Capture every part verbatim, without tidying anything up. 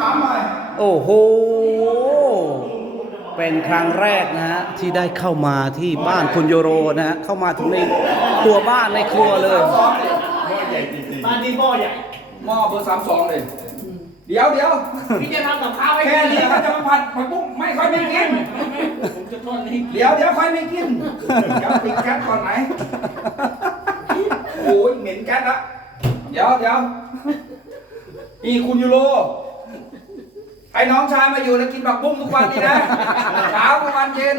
ถามหน่อยโอ้โหเป็นครั้งแรกนะฮะที่ได้เข้ามาที่บ้านคุณโยโรนะฮะเข้ามาถึงในตัวบ้านในครัวเลยบ้านนี้หม้อใหญ่หม้อเบอร์สามสองเลยเดี๋ยวเดี๋ยวพี่จะทำกับข้าวให้แค่นี้เขาจะมาผัดผักบุ้งไม่ค่อยไม่กินผมจะทอดนี่เดี๋ยวเดี๋ยวค่อยไม่กินเดี๋ยวปิดแก๊สก่อนไหนโอ้ยเหม็นแก๊สละเดี๋ยวเดี๋ยวนี่คุณยูโรไอ้น้องชายมาอยู่แล้วกินผักบุ้งทุกวันนี่นะเช้ากลางวันเย็น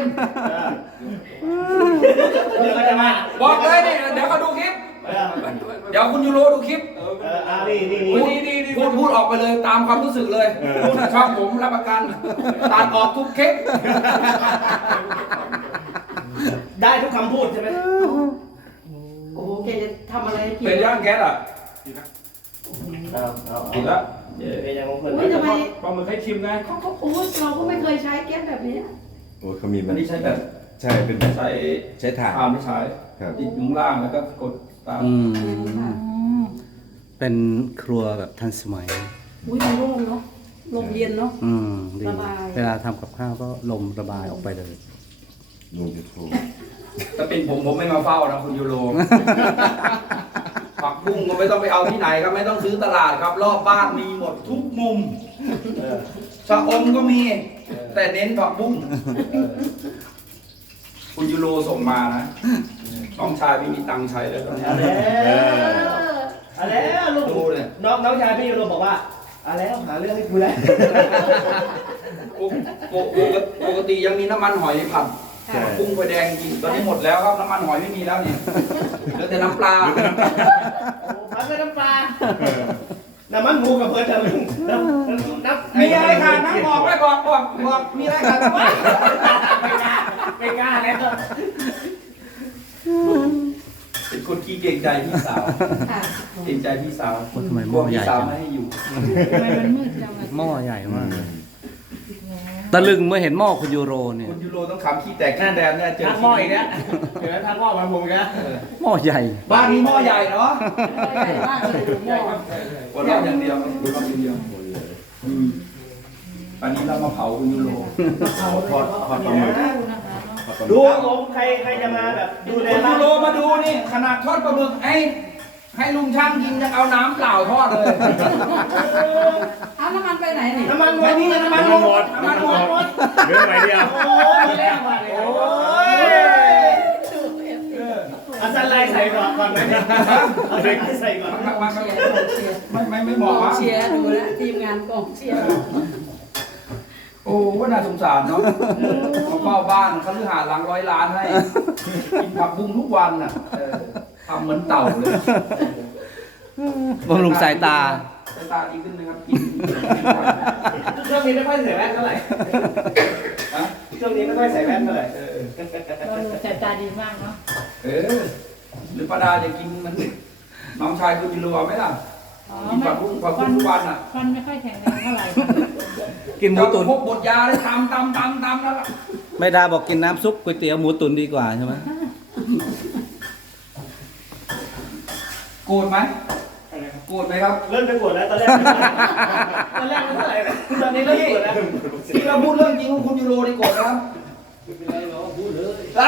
เดี๋ยวก็จะมาบอกเลยนี่เดี๋ยวเขาดูคลิปเดี๋ยวคุณยูโรดูคลิปเอออ่านี่นี่พูดนี่นี่นี่พูดพูดออกไปเลยตามความรู้สึกเลยพูดช่องผมรับประกันตัดออกทุกคลิปได้ทุกคำพูดใช่ไหมโอ้โหแกจะทำอะไรให้กินเป็นย่างแก๊สอ่ะเอาเอากินแล้วเดี๋ยวเป็นยังของเพื่อนอุ้ยทำไมปลาหมึกให้ชิมนะเขาก็โอ้ยเราก็ไม่เคยใช้แก๊สแบบนี้โอ้เขามีอัมัน นนี้ใช้แบบใช่เป็นแบบใช้ใช้ถ่านถ่านไม่ใช้ครับติดอยู่ข้างล่างแล้วก็กดตามอืมเป็นครัวแบบทันสมัยอุ้ยมันโล่งเนาะลมเย็นเนาะอืมดีระบายเวลาทำกับข้าวก็ลมระบายออกไปเลยลงยูทูบถ้าเป็นผมผมไม่มาเฝ้านะคุณยูโรผักบุ้งก็ไม่ต้องไปเอาที่ไหนครับไม่ต้องซื้อตลาดครับ รอบบ้านมีหมดทุกมุมชะอมก็มี แต่เน้นผักบุ้งคุณยูโรส่งมานะน้องชายไม่มีตังค์ใช้เลยตอนนี้เอาแล้วเอาแล้วลูกดูเลยน้องน้องชายพี่ยูโรบอกว่าเอาแล้วหาเรื่องให้กูแล้วปกปกปกติยังมีน้ำมันหอยผัดกุ้งไฟแดงจริงตอนนี้หมดแล้วครับน้ำมันหอยไม่มีแล้วนี่เหลือแต่น้ำปลาโอ้พักด้วยน้ำปลาน้ำมันหมูกับเพื่อนจะลุงน้ำน้ำน้ำมีอะไรขาดนะบอกไว้บอกบอกบอกมีอะไรขาดไหมไม่กล้าไม่กล้าแล้วเป็นคนขี้เกรงใจพี่สาวค่ะเกรงใจพี่สาวทำไมหม้อใหญ่พี่สาวจังไม่ให้อยู่ทำไมมันมืดจังอะหม้อใหญ่มากเลยตะลึงเมื่อเห็นหม้อคุณยูโรเนี่ยคุณยูโรต้องขำขี้แตกขี้แดงเนี่ยเจอทางหม้ออีกแล้วเดี๋ยวทางหม้อมาผมอีกแล้วหม้อใหญ่บ้านนี้หม้อใหญ่เนาะใหญ่มากเลยหม้อหัวเราะอย่างเดียวหัวเราะอย่างเดียวอืมอันนี้เรามาเผาคุณยูโรทอดทอดปลาหมึกดูนะคะเนาะทอดปลาหมึดูกครับผมใครใครจะมาแบบดูแลคุณบ้ายูนโรมาดูนี่ขนาดทอดปลาหมึกไอ้ให้ลุงช่างกินยังเอาน้ำเปล่าทอดเลยเอาน้ำมันไปไหนนี่น้ำมันหมไม่ดนี่น้ำมันหมดน้ำมันหมดเหลือหน่อยเดียวโอ้ยแรงว่ะโอ้ยเอาสไลด์ใส่ก่อนก่อนไหมเอาสไลด์ใส่ก่อนมามาเชียร์เชียร์ไม่ไม่ไม่กบอกองว่าเชียร์ดูนะทีมงานกองเชียร์โอ้ว่าน่าสงสารเนาะเขาเฝ้าบ้านเขาลือหาหลังร้อยล้านให้ กินผักบุ้งทุกวันน่ะเออทำเหมือนเต่าเลยบำรุงสายตาสายตาดีขึ้นนะครับกินช่วงนี้ไม่ค่อยใส่แว่นเท่าไหร่ฮะช่วงนี้ไม่ค่อยใส่แว่นเท่าไหร่เออเราดูสายตาดีมากเนาะเออหรือป้าดาจะกินมันน้องชายคุณจิรัวไหมล่ะอ๋อกินผักบุ้งผักบุ้งทุกวันอ่ะฟันไม่ค่อยแข็งแรงเท่าไหร่กินหมูตุ๋นพวกบดยาเลยตำตำตำตำแล้วล่ะไม่ได้บอกกินน้ำซุปก๋วยเตี๋ยวหมูตุ๋นดีกว่าใช่ไหมโกรธไหมโกรธไหมครับเริ่มจะปวดแล้วตอนแรกตอนแรกไม่เท่าไหร่นะตอนนี้เริ่มปวดแล้วที่เราพูดเรื่องจริงของคุณยูโรนี่โกรธนะครับไม่เป็นไรเราพูดเลย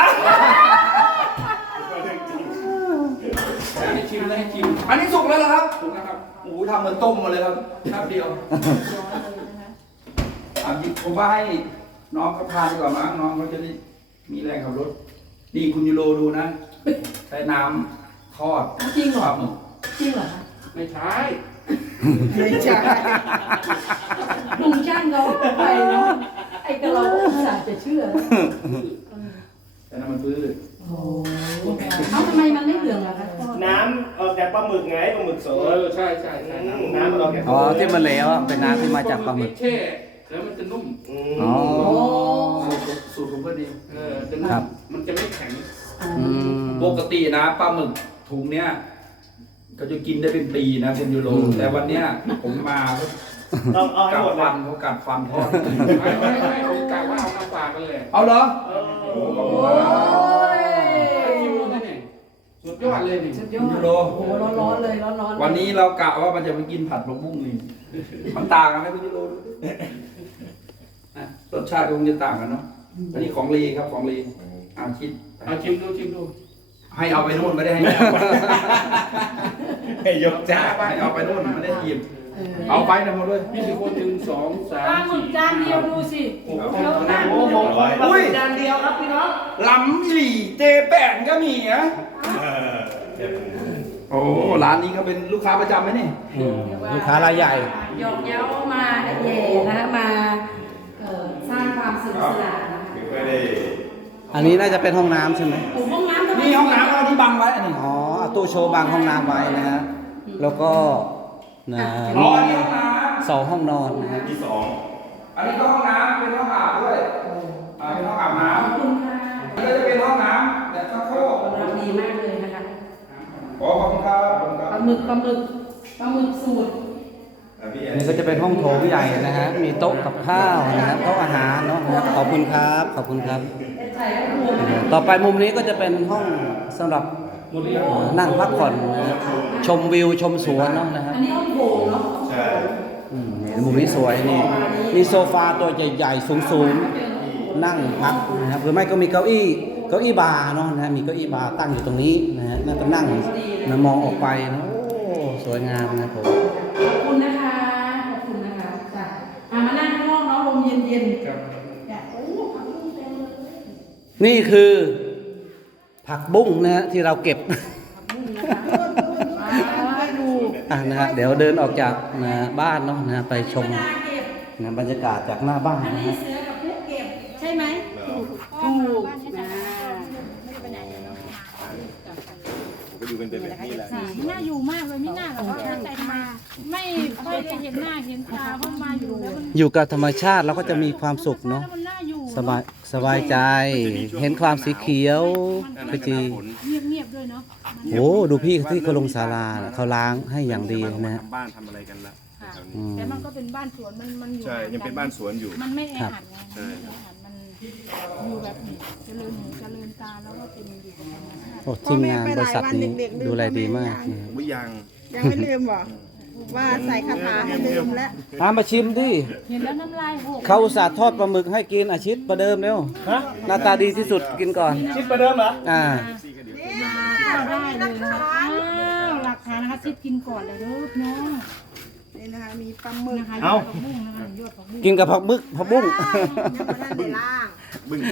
ให้ชิมนะให้ชิม อันนี้สุกแล้วเหรอครับสุกแล้วครับโอ้โหทำเหมือนต้มมาเลยครับแป๊บเดียวร้อนเลยนะคะอ่ะหยิบผมว่าให้น้องเขาทานดีกว่ามั้งน้องเขาจะได้มีแรงขับรถ นี่คุณยูโรดูนะ ใช้น้ำทอดจริงเหรปอลาหมึกจริงเหรอคะไม่ใช่ไม่ใช่ลุงช่างเขาไปเนาะไอ้กระเราอุตส่าห์จะเชื่อแต่น้ำมันพืชโอ้โหเอาทำไมมันไม่เหลืองล่ะคะน้ำออกจากปลาหมึกไงปลาหมึกสดเออใช่ใช่ใช่น้ำมันออกจากอ๋อที่มันเหลวอะเป็นน้ำที่มาจากปลาหมึกแช่แล้วมันจะนุ่มอ๋อโอ้สูตรผมก็ดีเออจะนุ่ครัมบมันจะไม่แข็งอืมปกตินะปลาหมึกถุงเนี้ยก็จะกินได้เป็นปีนะคุณยูโรอืมแต่วันเนี้ยผมมาเขาต้องเอาให้กัดหมดเลฟัยนเขากัดฟันทอดไม่ไม่ไม่ผมกะว่าเอามาฝากกันเลยเอาเหรอเออโอ้โหโอ้ยชิมแล้วนี่สุดยอดเลยนี่สุดยอดโอ้โหร้อนๆเลยร้อนๆเลยวันนี้เรากะว่ามันจะไปกินผัดผักบุ้งนี่มันต่างกันไหมคุณยูโรอ่ะรสชาติคงจะต่างกันเนาะอันนี้ของลีครับของลีอาชิดเอาชิมดูชิมดูให้เอาไปนู่นไม่ได้ให้เอาไปให้ยกจ้าให้เอาไปนู่นไม่ได้หยิบเออเอาไปนะหมดเลยนี่คือคนหนึ่งสองสาปลาม หมึสี่กจานเดียวดูสิเยอะมากโอ้โหผมจานเดียวครับพี่น้องลำหลี่เจแปนก็มีนะโอ้ร้านนี้เขาเป็นลูกค้าประจำไหมนี่อืมลูกค้ารายใหญ่หยอกเย้ามาเย่นะมาเอ่อสร้างความสนุกสนานนะคะไม่ได้อันนี้น่าจะเป็นห้องน้ำใช่ไหมโอ้ห้องน้ำทำไมมีห้องน้ำเอาที่บังไว้อันนี้อ๋อเอาตู้โชว์บางห้องน้ำไว้นะฮะแล้วก็นะอ๋ออันนี้ห้องน้สองห้องนอนนะฮะที่สองำอันนี้ก็ห้องน้ำเป็นห้องอาบด้วยอ่าเป็นห้องอาบน้ขอบคุณค่ะำอันนี้ก็จะเป็นห้องน้ำแบบชักโครกรับดีมากเลยนะคะขอขอบคุณครับขอบคุณครับปลาหมึกปลาหมึกปลาหมึกสูตรอันนี้ก็จะเป็นห้องโถงใหญ่นะฮะมีโต๊ะกับข้าวนะฮะโต๊ะอาหารเนาะขอบคุณครับขอบคุณครับใส่ก็รวมนะต่อไปมุมนี้ก็จะเป็นห้องสำหรับนั่งพักผ่อนนะฮะชมวิวชมสวนเนาะนะฮะอันนี้ห้องโถงเนาะใช่อืมนี่มุมนี้สวยนี่มีโซฟาตัวใหญ่ๆสูงๆนั่งพักนะครับหรือไม่ก็มีเก้าอี้เก้าอี้บาร์เนาะนะฮะมีเก้าอี้บาร์ตั้งอยู่ตรงนี้นะฮะน่าจะนั่งนะมองออกไปนะโอ้สวยงามนะครับผมขอบคุณนะคะ ขอบคุณนะคะจ้ะอ่ะมานั่งข้างนอกเนาะลมเย็นๆจ้ะโอ้ผักบุ้งเต็มเลยนี่คือผักบุ้งนะฮะที่เราเก็บผักบุ้งนะคะมาดูอ่ะนะฮะเดี๋ยวเดินออกจากนะบ้านเนาะนะไปชมนาเก็บนะบรรยากาศจากหน้าบ้านอันนะนี้ฮะเสือกับพวกเก็บ ใช่ไหมถูกนะผมก็ดูเป็นแบบนี้แหละน่าอยู่มากเลยไม่น่าหรอกว่าตั้งใจมาไม่ค่อยได้เห็นหน้าเห็นตาเพราะมาอยู่แล้วมันอยู่กับธรรมชาติเราก็จะมีความสุขเนาะแล้วมันน่าอยู่สบายสบายใจ เห็นความสีเขียวขจีเงียบเงียบๆด้วยเนาะโอ้ดูพี่ที่เขาลงศาลาน่ะเขาล้างให้อย่างดีนะฮะทำบ้านทำอะไรกันละค่ะอืมแต่มันก็เป็นบ้านสวนมันมันอยู่ใช่ยังเป็นบ้านสวนอยู่มันไม่แอครับอัดไงมันไม่แออัดมันอยู่แบบเจริญหูเจริญตาแล้วก็เป็นอยู่กับธรรมชาติโอ้ทีมงานบริษัทนี้ดูแลดีมากนะฮะไม่ยังยังไม่ลืมบอกว่าใส่คาถาให้ลืมแล้วอ่ะมาชิมดิเห็นแล้วน้ำลายหกเขาอุตส่าห์ทอดปลาหมึกให้กินอาชิตประเดิมเร็วฮะหน้าตาดีที่สุดกินก่อนชิดประเดิมเหรออ่าก็ได้เลยนะคะอ้าวหลักฐานนะคะซิดกินก่อนเลยเด้อน้องนี่นะคะ มีปลาหมึกนะคะยอดผักบุ้งนะคะยอดผักบุ้งกินกับผักมึกผักบุ้งยังไม่ทันได้ล่างบึ้งดิ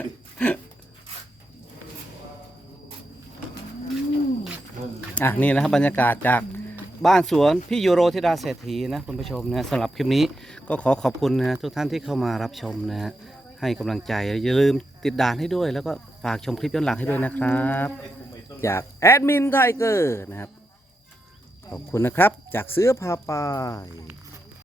อ่ะนี่นะครับบรรยากาศจากบ้านสวนพี่ยูโรธิดาเศรษฐีนะคุณผู้ชมนะสำหรับคลิปนี้ก็ขอขอบคุณนะทุกท่านที่เข้ามารับชมนะฮะให้กำลังใจอย่าลืมติดด่านให้ด้วย แล้วก็ฝากชมคลิปย้อนหลังให้ด้วยนะครับ จากแอดมินไทเกอร์นะครับ ขอบคุณนะครับจากเสื้อพาไป